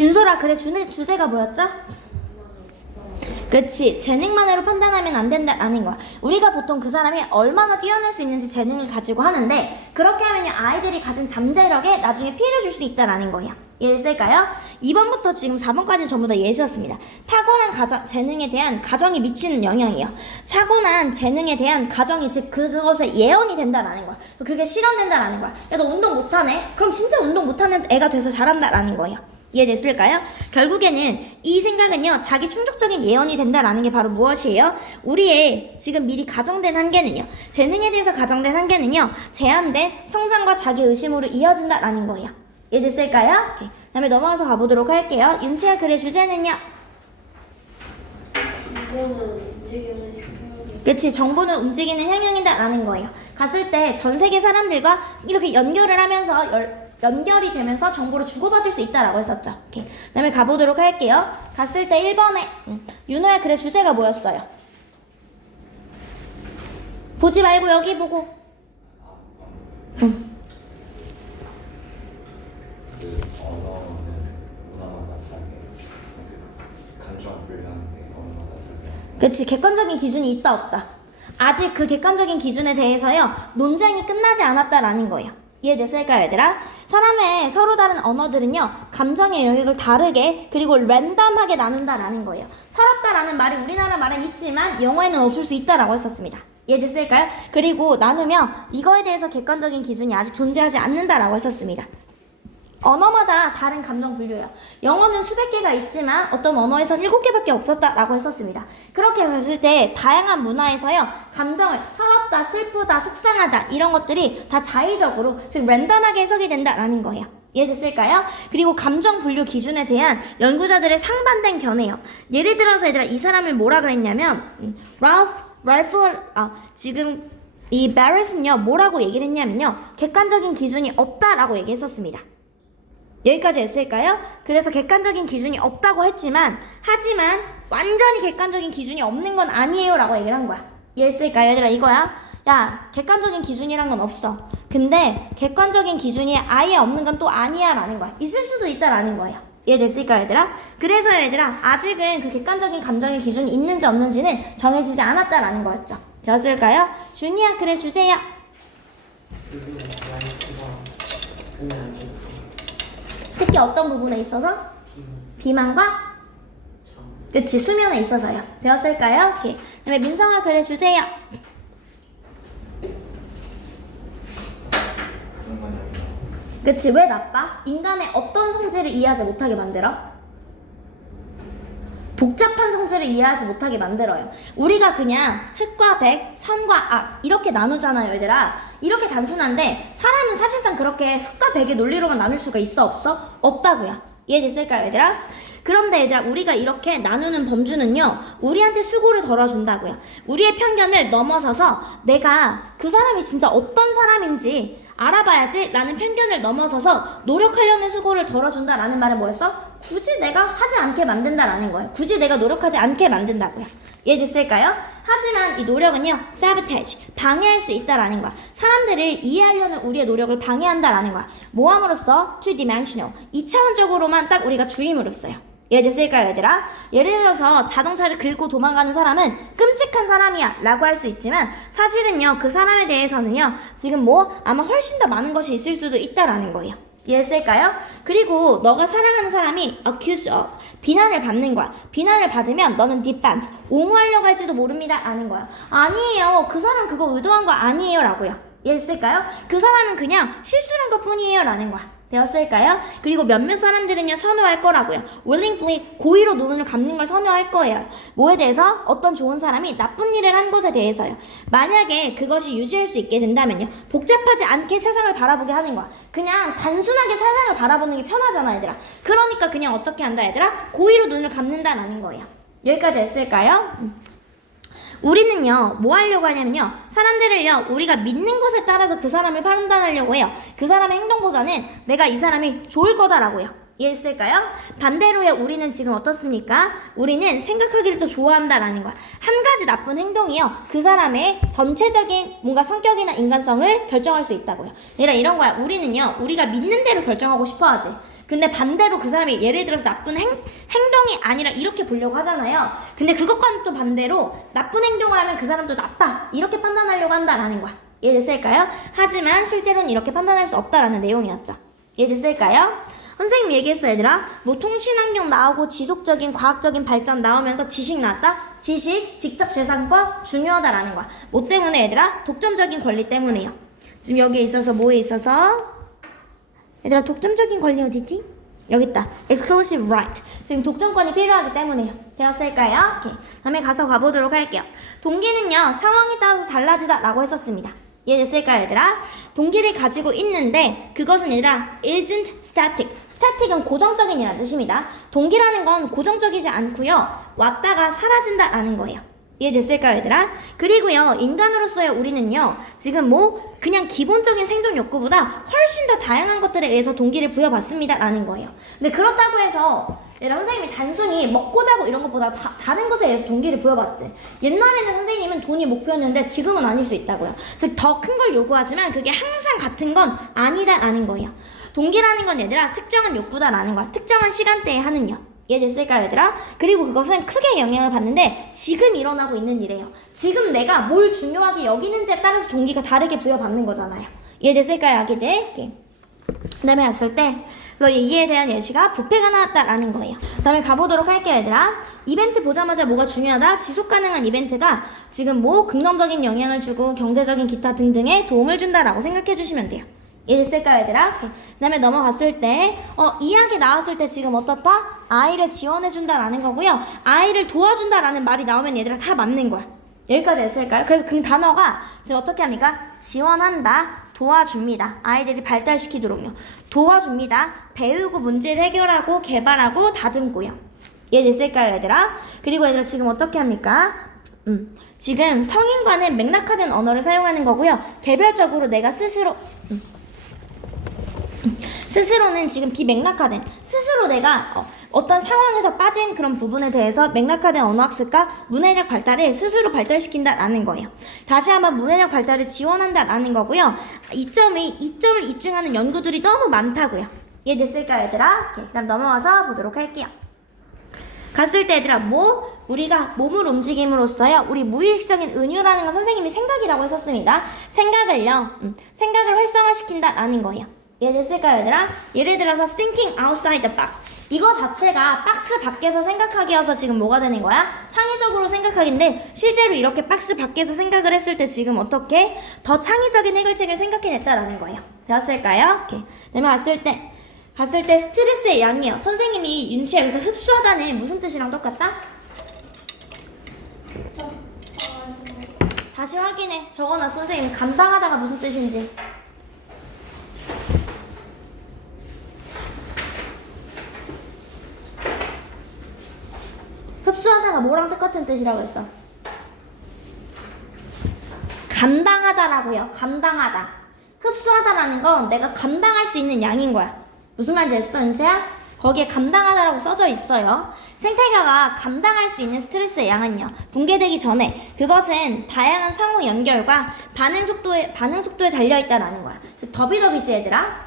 윤솔아, 그래, 주제가 뭐였죠? 그렇지. 재능만으로 판단하면 안 된다라는 거야. 우리가 보통 그 사람이 얼마나 뛰어날 수 있는지 재능을 가지고 하는데, 그렇게 하면 아이들이 가진 잠재력에 나중에 피해를 줄 수 있다라는 거야. 이해했을까요? 2번부터 지금 4번까지 전부 다 예시였습니다. 타고난 재능에 대한 가정이 미치는 영향이요. 타고난 재능에 대한 가정이 즉 그것에 예언이 된다라는 거야. 그게 실현된다라는 거야. 야, 너 운동 못하네? 그럼 진짜 운동 못하는 애가 돼서 잘한다라는 거예요. 이해됐을까요? 결국에는 이 생각은요, 자기 충족적인 예언이 된다라는 게 바로 무엇이에요? 우리의 지금 미리 가정된 한계는요, 재능에 대해서 가정된 한계는요, 제한된 성장과 자기 의심으로 이어진다라는 거예요. 이해됐을까요? 오케이. 다음에 넘어가서 가보도록 할게요. 윤치야, 글의 주제는요? 그치, 정보는 움직이는 향형이다라는 거예요. 갔을 때 전 세계 사람들과 이렇게 연결을 하면서 연결이 되면서 정보를 주고받을 수 있다라고 했었죠. 오케이. 그 다음에 가보도록 할게요. 갔을 때 1번에 윤호야, 글의 주제가 뭐였어요? 보지 말고 여기 보고. 그치, 객관적인 기준이 있다 없다. 아직 그 객관적인 기준에 대해서요, 논쟁이 끝나지 않았다라는 거예요. 이해됐을까요, 얘들아? 사람의 서로 다른 언어들은요, 감정의 영역을 다르게 그리고 랜덤하게 나눈다라는 거예요. 서럽다라는 말이 우리나라 말은 있지만 영어에는 없을 수 있다라고 했었습니다. 이해됐을까요? 그리고 나누면 이거에 대해서 객관적인 기준이 아직 존재하지 않는다라고 했었습니다. 언어마다 다른 감정 분류예요. 영어는 수백 개가 있지만 어떤 언어에선 7개밖에 없었다라고 했었습니다. 그렇게 했을 때 다양한 문화에서요, 감정을 서럽다, 슬프다, 속상하다 이런 것들이 다 자의적으로 즉 랜덤하게 해석이 된다라는 거예요. 이해됐을까요? 그리고 감정 분류 기준에 대한 연구자들의 상반된 견해요. 예를 들어서 얘들아, 이 사람을 뭐라 그랬냐면 지금 이 바렛은요, 뭐라고 얘기를 했냐면요, 객관적인 기준이 없다라고 얘기했었습니다. 여기까지 했을까요? 그래서 객관적인 기준이 없다고 하지만 완전히 객관적인 기준이 없는 건 아니에요 라고 얘기를 한 거야. 이해했을까요? 얘들아, 이거야. 야, 객관적인 기준이란 건 없어. 근데 객관적인 기준이 아예 없는 건 또 아니야 라는 거야. 있을 수도 있다라는 거예요. 이해됐을까요, 얘들아? 그래서 얘들아, 아직은 그 객관적인 감정의 기준이 있는지 없는지는 정해지지 않았다라는 거였죠. 되었을까요? 준이야, 그래, 주제야. 특히 어떤 부분에 있어서? 비만과? 그치, 수면에 있어서요. 되었을까요? 오케이. 그 다음에 민성아, 글의 주제요. 그치, 왜 나빠? 인간의 어떤 성질을 이해하지 못하게 만들어? 복잡한 성질을 이해하지 못하게 만들어요. 우리가 그냥 흑과 백, 선과 악 이렇게 나누잖아요, 얘들아. 이렇게 단순한데 사람은 사실상 그렇게 흑과 백의 논리로만 나눌 수가 있어, 없어? 없다고요. 이해됐을까요, 얘들아? 그런데 얘들아, 우리가 이렇게 나누는 범주는요, 우리한테 수고를 덜어준다고요. 우리의 편견을 넘어서서 내가 그 사람이 진짜 어떤 사람인지 알아봐야지 라는 편견을 넘어서서 노력하려는 수고를 덜어준다라는 말은 뭐였어? 굳이 내가 하지 않게 만든다라는 거예요. 굳이 내가 노력하지 않게 만든다고요. 이해됐을까요? 하지만 이 노력은요, sabotage, 방해할 수 있다라는 거야. 사람들을 이해하려는 우리의 노력을 방해한다라는 거야. 뭐함으로써? two-dimensional, 2차원적으로만 딱 우리가 주임으로써요. 이해됐을까요, 얘들아? 예를 들어서 자동차를 긁고 도망가는 사람은 끔찍한 사람이야 라고 할 수 있지만 사실은요, 그 사람에 대해서는요, 지금 아마 훨씬 더 많은 것이 있을 수도 있다라는 거예요. 이해했을까요? 그리고 너가 사랑하는 사람이 accuse of, 비난을 받는 거야. 비난을 받으면 너는 defend, 옹호하려고 할지도 모릅니다 라는 거야. 아니에요, 그 사람 그거 의도한 거 아니에요 라고요. 이해했을까요? 그 사람은 그냥 실수한 것 뿐이에요 라는 거야. 되었을까요? 그리고 몇몇 사람들은요, 선호할 거라고요. willingly, 고의로 눈을 감는 걸 선호할 거예요. 뭐에 대해서? 어떤 좋은 사람이 나쁜 일을 한 것에 대해서요. 만약에 그것이 유지할 수 있게 된다면요, 복잡하지 않게 세상을 바라보게 하는 거야. 그냥 단순하게 세상을 바라보는 게 편하잖아, 얘들아. 그러니까 그냥 어떻게 한다, 얘들아? 고의로 눈을 감는다라는 거예요. 여기까지 했을까요? 우리는요, 뭐 하려고 하냐면요, 사람들을요, 우리가 믿는 것에 따라서 그 사람을 판단하려고 해요. 그 사람의 행동보다는 내가 이 사람이 좋을 거다라고요. 이해했을까요? 반대로요, 우리는 지금 어떻습니까? 우리는 생각하기를 또 좋아한다라는 거야. 한 가지 나쁜 행동이요, 그 사람의 전체적인 뭔가 성격이나 인간성을 결정할 수 있다고요. 이런 거야. 우리는요, 우리가 믿는 대로 결정하고 싶어 하지. 근데 반대로 그 사람이 예를 들어서 나쁜 행동이 아니라 이렇게 보려고 하잖아요. 근데 그것과는 또 반대로 나쁜 행동을 하면 그 사람도 나빠, 이렇게 판단하려고 한다라는 거야. 이해됐을까요? 하지만 실제로는 이렇게 판단할 수 없다라는 내용이었죠. 이해됐을까요? 선생님 얘기했어, 얘들아. 뭐 통신환경 나오고 지속적인 과학적인 발전 나오면서 지식 나왔다? 지식, 직접 재산권 중요하다라는 거야. 뭐 때문에 얘들아? 독점적인 권리 때문에요. 지금 여기에 있어서 뭐에 있어서? 얘들아, 독점적인 권리 어디지? 여기 있다. exclusive right. 지금 독점권이 필요하기 때문에요. 되었을까요? 오케이. 다음에 가보도록 할게요. 동기는요, 상황에 따라서 달라지다라고 했었습니다. 이해됐을까요, 얘들아? 동기를 가지고 있는데 그것은 얘들아 isn't static. static은 고정적인이라는 뜻입니다. 동기라는 건 고정적이지 않고요, 왔다가 사라진다라는 거예요. 이해됐을까요, 얘들아? 그리고요, 인간으로서의 우리는요, 지금 뭐 그냥 기본적인 생존 욕구보다 훨씬 더 다양한 것들에 의해서 동기를 부여받습니다 라는 거예요. 근데 그렇다고 해서 얘들아, 선생님이 단순히 먹고 자고 이런 것보다 다른 것에 의해서 동기를 부여받지. 옛날에는 선생님은 돈이 목표였는데 지금은 아닐 수 있다고요. 즉 더 큰 걸 요구하지만 그게 항상 같은 건 아니다라는 거예요. 동기라는 건 얘들아 특정한 욕구다라는 거야. 특정한 시간대에 하는요. 이해됐을까요, 얘들아? 그리고 그것은 크게 영향을 받는데 지금 일어나고 있는 일이에요. 지금 내가 뭘 중요하게 여기는지에 따라서 동기가 다르게 부여받는 거잖아요. 이해됐을까요, 아기들? 그 다음에 왔을 때 이에 대한 예시가 부패가 나왔다라는 거예요. 그 다음에 가보도록 할게요, 얘들아. 이벤트 보자마자 뭐가 중요하다? 지속 가능한 이벤트가 지금 뭐 긍정적인 영향을 주고 경제적인 기타 등등에 도움을 준다라고 생각해 주시면 돼요. 이해됐을까요, 얘들아? 그 다음에 넘어갔을 때 이야기 나왔을 때 지금 어떻다? 아이를 지원해준다라는 거고요. 아이를 도와준다라는 말이 나오면 얘들아 다 맞는 거야. 여기까지 했을까요? 그래서 그 단어가 지금 어떻게 합니까? 지원한다, 도와줍니다. 아이들이 발달시키도록요. 도와줍니다. 배우고 문제를 해결하고 개발하고 다듬고요. 이해됐을까요, 얘들아? 그리고 얘들아 지금 어떻게 합니까? 지금 성인과는 맥락화된 언어를 사용하는 거고요. 개별적으로 내가 스스로는 지금 비맥락화된, 스스로 내가 어떤 상황에서 빠진 그런 부분에 대해서 맥락화된 언어학습과 문해력 발달을 스스로 발달시킨다라는 거예요. 다시 한번 문해력 발달을 지원한다라는 거고요. 이점을 입증하는 연구들이 너무 많다고요. 이해됐을까요, 얘들아? 오케이. 그다음 넘어와서 보도록 할게요. 갔을 때 얘들아 우리가 몸을 움직임으로써요, 우리 무의식적인 은유라는 건 선생님이 생각이라고 했었습니다. 생각을 활성화시킨다라는 거예요. 이해됐을까요, 얘들아? 예를 들어서 thinking outside the box, 이거 자체가 박스 밖에서 생각하기여서 지금 뭐가 되는 거야? 창의적으로 생각하기인데 실제로 이렇게 박스 밖에서 생각을 했을 때 지금 어떻게 더 창의적인 해결책을 생각해냈다라는 거예요. 되었을까요? 오케이. 그다음에 봤을 때 스트레스의 양이요. 선생님이 윤치야 여기서 흡수하다는 무슨 뜻이랑 똑같다? 다시 확인해. 적어놨어, 선생님. 감당하다가 무슨 뜻인지. 흡수하다가 뭐랑 똑같은 뜻이라고 했어? 감당하다라고요. 감당하다. 흡수하다라는 건 내가 감당할 수 있는 양인 거야. 무슨 말인지 했어, 은채야? 거기에 감당하다라고 써져 있어요. 생태계가 감당할 수 있는 스트레스의 양은요, 붕괴되기 전에 그것은 다양한 상호 연결과 반응 속도에 달려있다라는 거야. 즉 더비더비지, 얘들아?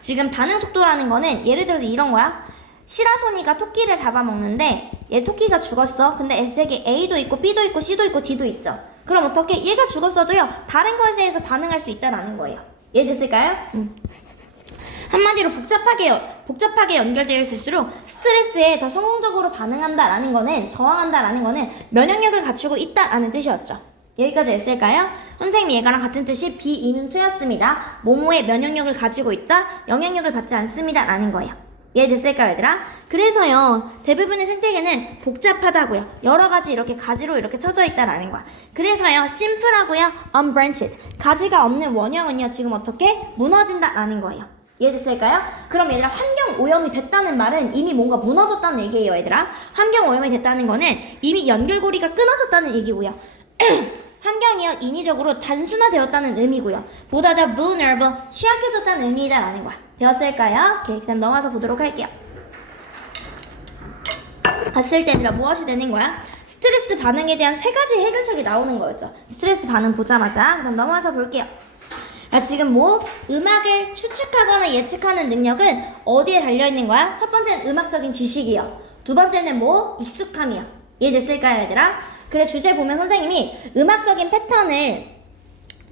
지금 반응 속도라는 거는 예를 들어서 이런 거야. 시라소니가 토끼를 잡아먹는데 얘 토끼가 죽었어. 근데 애색이 A도 있고 B도 있고 C도 있고 D도 있죠. 그럼 어떻게? 얘가 죽었어도요 다른 것에 대해서 반응할 수 있다라는 거예요. 이해됐을까요? 한마디로 복잡하게 연결되어 있을수록 스트레스에 더 성공적으로 반응한다라는 거는, 저항한다라는 거는 면역력을 갖추고 있다라는 뜻이었죠. 여기까지 했을까요? 선생님이 얘가랑 같은 뜻이 비이민투였습니다. 모모의 면역력을 가지고 있다, 영향력을 받지 않습니다 라는 거예요. 이해됐을까요, 얘들아? 그래서요, 대부분의 생태계는 복잡하다고요. 여러 가지 이렇게 가지로 이렇게 쳐져 있다라는 거야. 그래서요, 심플하고요, unbranched, 가지가 없는 원형은요, 지금 어떻게? 무너진다라는 거예요. 이해됐을까요? 그럼 얘들아, 환경 오염이 됐다는 말은 이미 뭔가 무너졌다는 얘기예요, 얘들아. 환경 오염이 됐다는 거는 이미 연결고리가 끊어졌다는 얘기고요. 환경이요, 인위적으로 단순화되었다는 의미고요. 보다 더 vulnerable, 취약해졌다는 의미다라는 거야. 되었을까요? 오케이, 그다음 넘어가서 보도록 할게요. 봤을 때 얘들아 무엇이 되는 거야? 스트레스 반응에 대한 세 가지 해결책이 나오는 거였죠. 스트레스 반응 보자마자 그다음 넘어가서 볼게요. 자, 지금 뭐 음악을 추측하거나 예측하는 능력은 어디에 달려있는 거야? 첫 번째는 음악적인 지식이요. 두 번째는 뭐? 익숙함이요. 이해됐을까요 얘들아? 그래 주제 보면 선생님이 음악적인 패턴을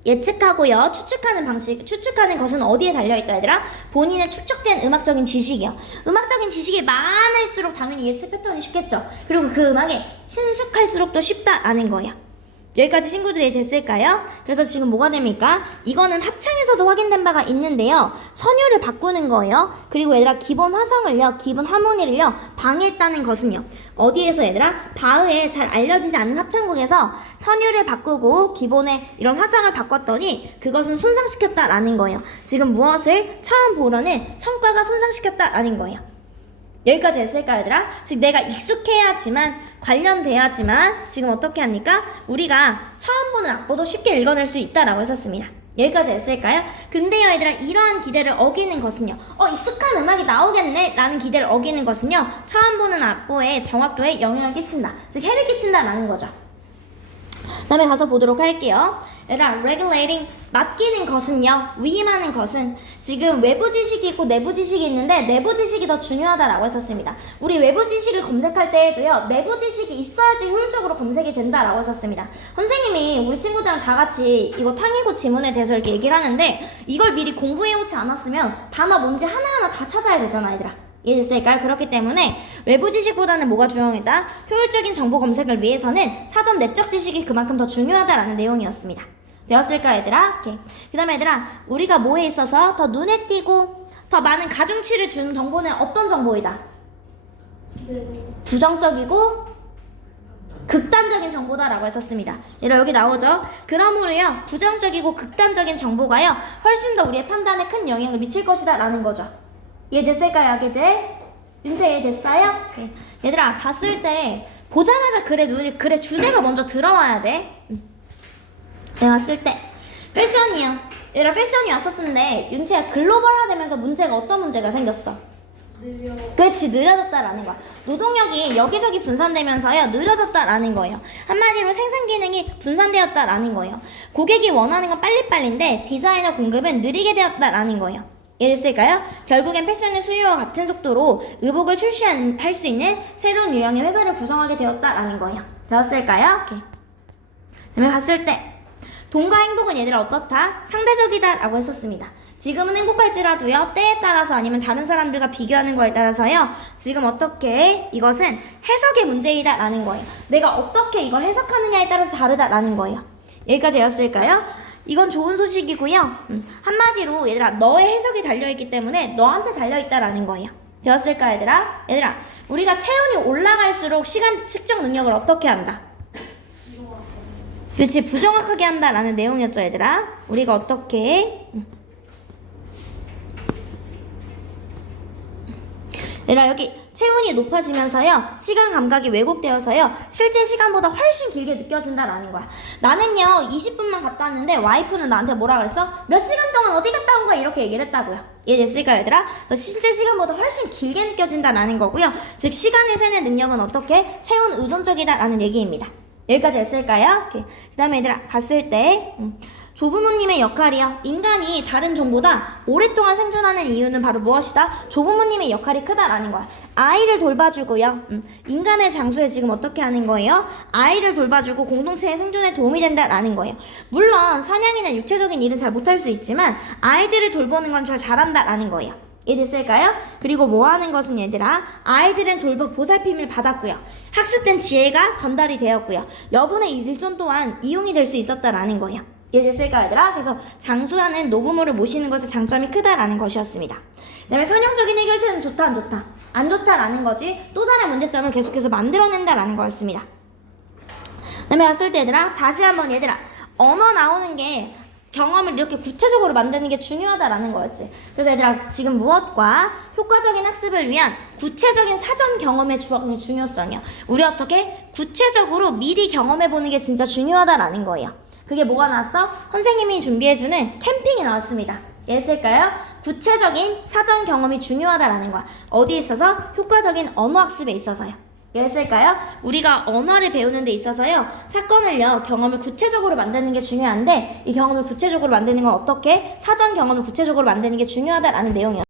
예측하고요. 추측하는 것은 어디에 달려있다 얘들아? 본인의 축적된 음악적인 지식이요. 음악적인 지식이 많을수록 당연히 예측 패턴이 쉽겠죠. 그리고 그 음악에 친숙할수록 또 쉽다라는 거예요. 여기까지 친구들이 됐을까요? 그래서 지금 뭐가 됩니까? 이거는 합창에서도 확인된 바가 있는데요. 선율을 바꾸는 거예요. 그리고 얘들아 기본 화성을요, 기본 하모니를요 방해했다는 것은요. 어디에서 얘들아? 바흐에 잘 알려지지 않는 합창곡에서 선율을 바꾸고 기본의 이런 화성을 바꿨더니 그것은 손상시켰다라는 거예요. 지금 무엇을 처음 보려는 성과가 손상시켰다라는 거예요. 여기까지 했을까 얘들아? 즉 내가 익숙해야지만 관련돼야지만 지금 어떻게 합니까? 우리가 처음 보는 악보도 쉽게 읽어낼 수 있다라고 했었습니다. 여기까지 했을까요? 근데요 얘들아 이러한 기대를 어기는 것은요 익숙한 음악이 나오겠네 라는 기대를 어기는 것은요 처음 보는 악보의 정확도에 영향을 끼친다, 즉 해를 끼친다라는 거죠. 다음에 가서 보도록 할게요. 얘들아 regulating 맡기는 것은요, 위임하는 것은 지금 외부 지식이 있고 내부 지식이 있는데 내부 지식이 더 중요하다라고 했었습니다. 우리 외부 지식을 검색할 때에도요 내부 지식이 있어야지 효율적으로 검색이 된다라고 했었습니다. 선생님이 우리 친구들랑 다 같이 이거 탕이고 지문에 대해서 이렇게 얘기를 하는데 이걸 미리 공부해오지 않았으면 단어 뭔지 하나하나 다 찾아야 되잖아 얘들아. 이해됐을까요? 그렇기 때문에 외부 지식보다는 뭐가 중요하다? 효율적인 정보 검색을 위해서는 사전 내적 지식이 그만큼 더 중요하다라는 내용이었습니다. 되었을까 얘들아? 오케이. 그 다음에 얘들아 우리가 뭐에 있어서 더 눈에 띄고 더 많은 가중치를 주는 정보는 어떤 정보이다? 부정적이고 극단적인 정보다라고 했었습니다. 얘들아 여기 나오죠? 그러므로요 부정적이고 극단적인 정보가요 훨씬 더 우리의 판단에 큰 영향을 미칠 것이다 라는 거죠. 이해됐을까요 아기들? 윤채 이해됐어요? 오케이. 얘들아 봤을 때 보자마자 그래 주제가 먼저 들어와야 돼. 내가 봤을 때 패션이요. 얘들아 패션이 왔었는데 윤채가 글로벌화되면서 문제가 어떤 문제가 생겼어? 그렇지, 느려졌다라는 거야. 노동력이 여기저기 분산되면서요 느려졌다라는 거예요. 한마디로 생산 기능이 분산되었다라는 거예요. 고객이 원하는 건 빨리빨리인데 디자이너 공급은 느리게 되었다라는 거예요. 이해됐을까요? 결국엔 패션의 수요와 같은 속도로 의복을 출시할 수 있는 새로운 유형의 회사를 구성하게 되었다라는 거예요. 되었을까요? 오케이. 그다음에 갔을 때 돈과 행복은 얘들아 어떻다? 상대적이다 라고 했었습니다. 지금은 행복할지라도요 때에 따라서 아니면 다른 사람들과 비교하는 거에 따라서요 지금 어떻게 이것은 해석의 문제이다 라는 거예요. 내가 어떻게 이걸 해석하느냐에 따라서 다르다 라는 거예요. 여기까지 되었을까요? 이건 좋은 소식이고요. 한마디로 얘들아 너의 해석이 달려있기 때문에 너한테 달려있다라는 거예요. 되었을까 얘들아? 얘들아 우리가 체온이 올라갈수록 시간 측정 능력을 어떻게 한다? 그렇지, 부정확하게 한다라는 내용이었죠 얘들아. 우리가 어떻게 얘들아 여기 체온이 높아지면서요 시간 감각이 왜곡되어서요 실제 시간보다 훨씬 길게 느껴진다라는 거야. 나는요 20분만 갔다 왔는데 와이프는 나한테 뭐라 그랬어? 몇 시간 동안 어디 갔다 온 거야? 이렇게 얘기를 했다고요. 이해됐을까요 얘들아? 실제 시간보다 훨씬 길게 느껴진다라는 거고요. 즉 시간을 세는 능력은 어떻게? 체온 의존적이다라는 얘기입니다. 여기까지 했을까요? 오케이. 그 다음에 얘들아 갔을 때 조부모님의 역할이요. 인간이 다른 종보다 오랫동안 생존하는 이유는 바로 무엇이다? 조부모님의 역할이 크다라는 거야. 아이를 돌봐주고요. 인간의 장수에 지금 어떻게 하는 거예요? 아이를 돌봐주고 공동체의 생존에 도움이 된다라는 거예요. 물론 사냥이나 육체적인 일은 잘 못할 수 있지만 아이들을 돌보는 건 잘한다라는 거예요. 이해됐을까요? 그리고 뭐 하는 것은 얘들아 아이들은 돌보 보살핌을 받았고요. 학습된 지혜가 전달이 되었고요. 여분의 일손 또한 이용이 될 수 있었다라는 거예요. 이해됐을까 얘들아? 그래서 장수하는 노부모를 모시는 것의 장점이 크다라는 것이었습니다. 그 다음에 선형적인 해결책은 좋다 안 좋다? 안 좋다라는 거지 또 다른 문제점을 계속해서 만들어낸다라는 거였습니다. 그 다음에 갔을 때 얘들아 다시 한번 얘들아 언어 나오는 게 경험을 이렇게 구체적으로 만드는 게 중요하다라는 거였지. 그래서 얘들아 지금 무엇과 효과적인 학습을 위한 구체적인 사전 경험의 중요성이요. 우리 어떻게 구체적으로 미리 경험해보는 게 진짜 중요하다라는 거예요. 그게 뭐가 나왔어? 선생님이 준비해주는 캠핑이 나왔습니다. 이해했을까요? 구체적인 사전 경험이 중요하다라는 거야. 어디에 있어서? 효과적인 언어 학습에 있어서요. 그랬을까요? 우리가 언어를 배우는 데 있어서요, 사건을요, 경험을 구체적으로 만드는 게 중요한데, 이 경험을 구체적으로 만드는 건 어떻게? 사전 경험을 구체적으로 만드는 게 중요하다라는 내용이었어요.